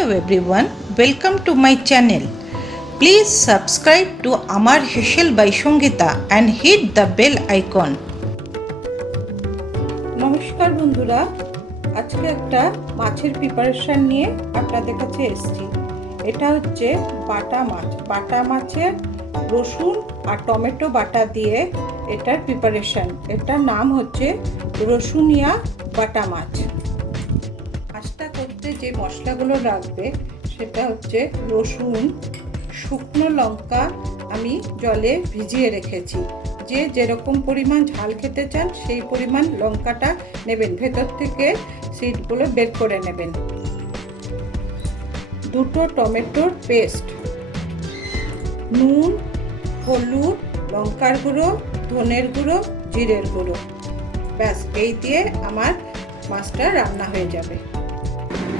Hello everyone, welcome to my channel. Please subscribe to Amar Hnesel by Sangita and hit the bell icon. নমস্কার বন্ধুরা, আজকে একটা মাছের preparation নিয়ে আপনাদের কাছে এসেছি। এটা হচ্ছে বাটা মাছ। বাটা মাছের রসুন আর টমেটো বাটা দিয়ে এটার প্রিপারেশন। এটার নাম হচ্ছে রসুনিয়া বাটা মাছ। মাছটা করতে যে মশলাগুলো লাগবে সেটা হচ্ছে রসুন, শুকনো লঙ্কা আমি জলে ভিজিয়ে রেখেছি। যে যেরকম পরিমাণ ঝাল খেতে চান সেই পরিমাণ লঙ্কাটা নেবেন, ভেতর থেকে সিডগুলো বের করে নেবেন। দুটো টমেটোর পেস্ট, নুন, হলুদ, লঙ্কার গুঁড়ো, ধনের গুঁড়ো, জিরের গুঁড়ো, ব্যাস এই দিয়ে আমার মাছটা রান্না হয়ে যাবে।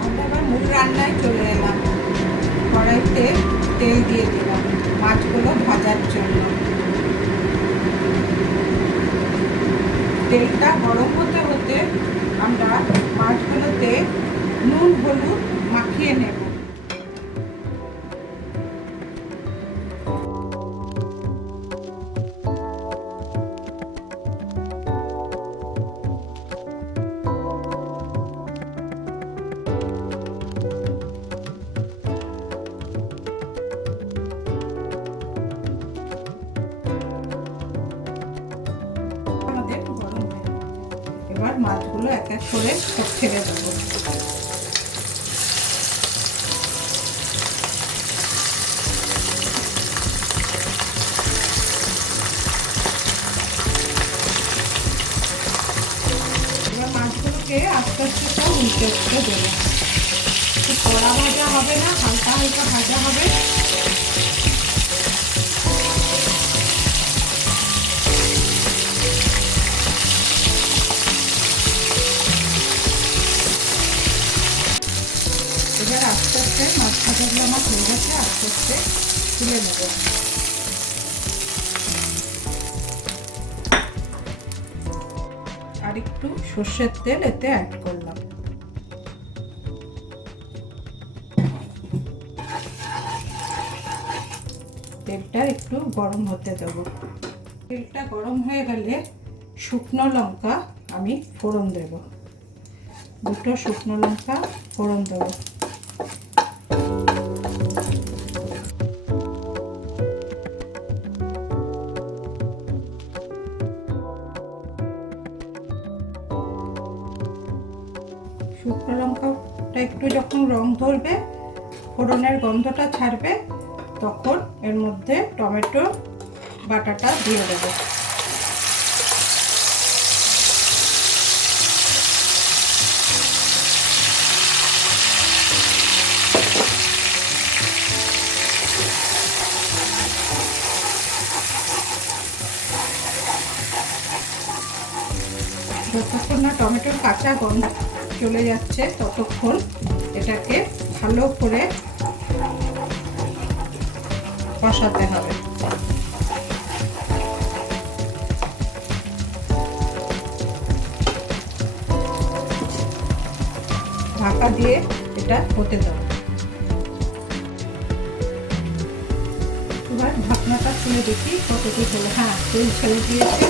আমরা আবার মূল রান্নায় চলে এলাম। কড়াইতে তেল দিয়ে দিলাম মাছগুলো ভাজার জন্য। তেলটা গরম হতে হতে আমরা মাছগুলোতে নুন হলুদ মাখিয়ে নেব। এবার মাছগুলো এক এক করে সব ছেড়ে দেবো। এবার মাছগুলোকে আস্তে আস্তে সব উল্টে উল্টে দেবো। খুব কড়া ভাজা হবে না, হালকা হালকা ভাজা হবে। এবার আস্তে আস্তে মাছ ভাজাগুলো আমার হয়ে গেছে, আস্তে আস্তে তুলে নেব। আর একটু সর্ষের তেল এতে অ্যাড করলাম। তেলটা একটু গরম হতে দেব। তেলটা গরম হয়ে গেলে শুকনো লঙ্কা আমি ফোড়ন দেব। দুটো শুকনো লঙ্কা ফোড়ন দেব। শুকনো লঙ্কাটা একটু যখন রং ধরবে, ফোড়নের গন্ধটা ছাড়বে, তখন এর মধ্যে টমেটো বাটাটা দিয়ে দেব। যতক্ষণ না টমেটোর কাঁচা গন্ধ চলে যাচ্ছে ততক্ষণ এটাকে ভালো করে কষাতে হবে। ঢাকা দিয়ে এটা হতে দেবো। এবার ঢাকনাটা খুলে দেখি কতটুকু হলো। হ্যাঁ, তেল ছেড়ে দিয়েছে।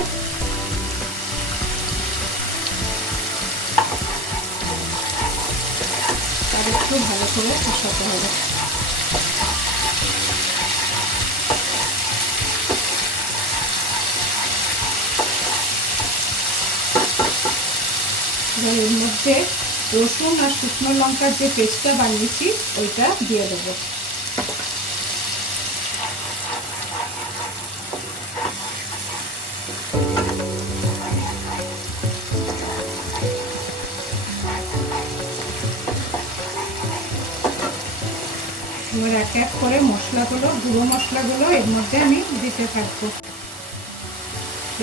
আর একটু ভালো করে কষাতে হবে। এবার এর মধ্যে রসুন আর শুকনো লঙ্কার যে পেস্টটা বানিয়েছি ওইটা দিয়ে দেবো। এবার এক এক করে মশলাগুলো, গুঁড়ো মশলাগুলো এর মধ্যে আমি দিতে থাকবো।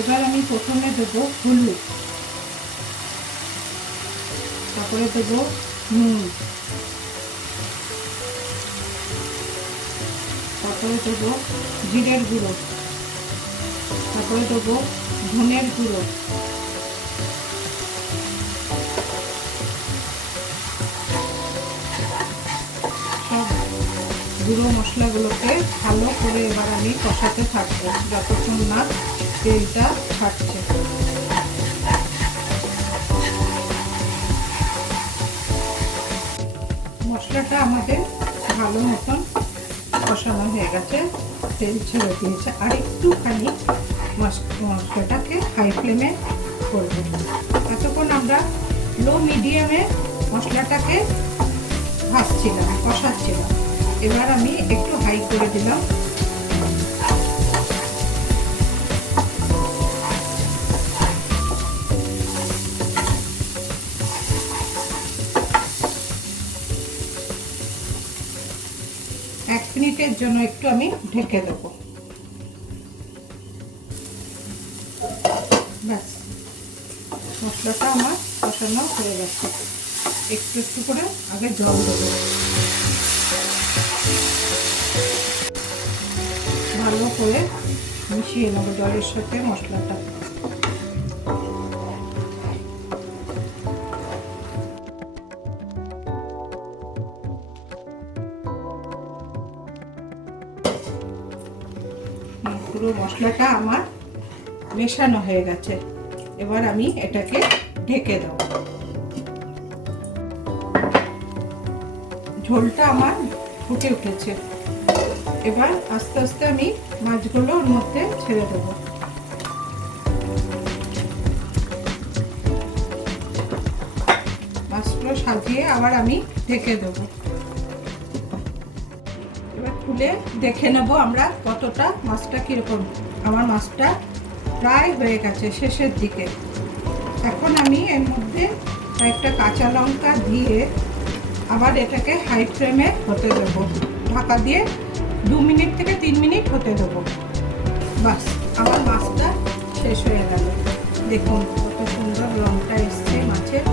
এবার আমি প্রথমে দেবো হলুদ, তারপরে দেবো নুন, তারপরে দেবো জিরের গুঁড়ো, তারপরে দেবো ধনের গুঁড়ো, গুঁড়ো মশলাগুলোকে ভালো করে এবার আমি কষাতে থাকবো যতক্ষণ না তেলটা ছাড়ছে। মশলাটা আমাদের ভালো মতন কষানো হয়ে গেছে, তেল ছেড়ে দিয়েছে। আর একটুখানি মশলাটাকে হাই ফ্লেমে করবো। এতক্ষণ আমরা লো মিডিয়ামে মশলাটাকে ভাজছিলাম, কষাচ্ছিলাম। এবার আমি একটু হাই করে দিলাম। এক মিনিটের জন্য একটু আমি ঢেকে দেবো। ব্যাস, মশলাটা আমার কষানো হয়ে গেছে। একটু একটু করে আগে জল দেবো, ভালো করে মিশিয়ে নেবো জলের সাথে মশলাটা। পুরো মশলাটা আমার মেশানো হয়ে গেছে। এবার আমি এটাকে ঢেকে দেবো। ঝোলটা আমার ফুটে উঠেছে। এবার আস্তে আস্তে আমি মাছগুলো ওর মধ্যে ছেড়ে দেবো। মাছগুলো সাজিয়ে আবার আমি ঢেকে দেবো। এবার খুলে দেখে নেবো আমরা কতটা, মাছটা কিরকম। আমার মাছটা প্রায় হয়ে গেছে, শেষের দিকে। এখন আমি এর মধ্যে কয়েকটা কাঁচা লঙ্কা দিয়ে আবার এটাকে হাই ফ্লেমে হতে দেবো, ঢাকা দিয়ে 2 মিনিট থেকে 3 মিনিট হতে দেবো। বাস, আমার মাছটা শেষ হয়ে গেল। দেখুন কত সুন্দর রংটা এসছে মাছের।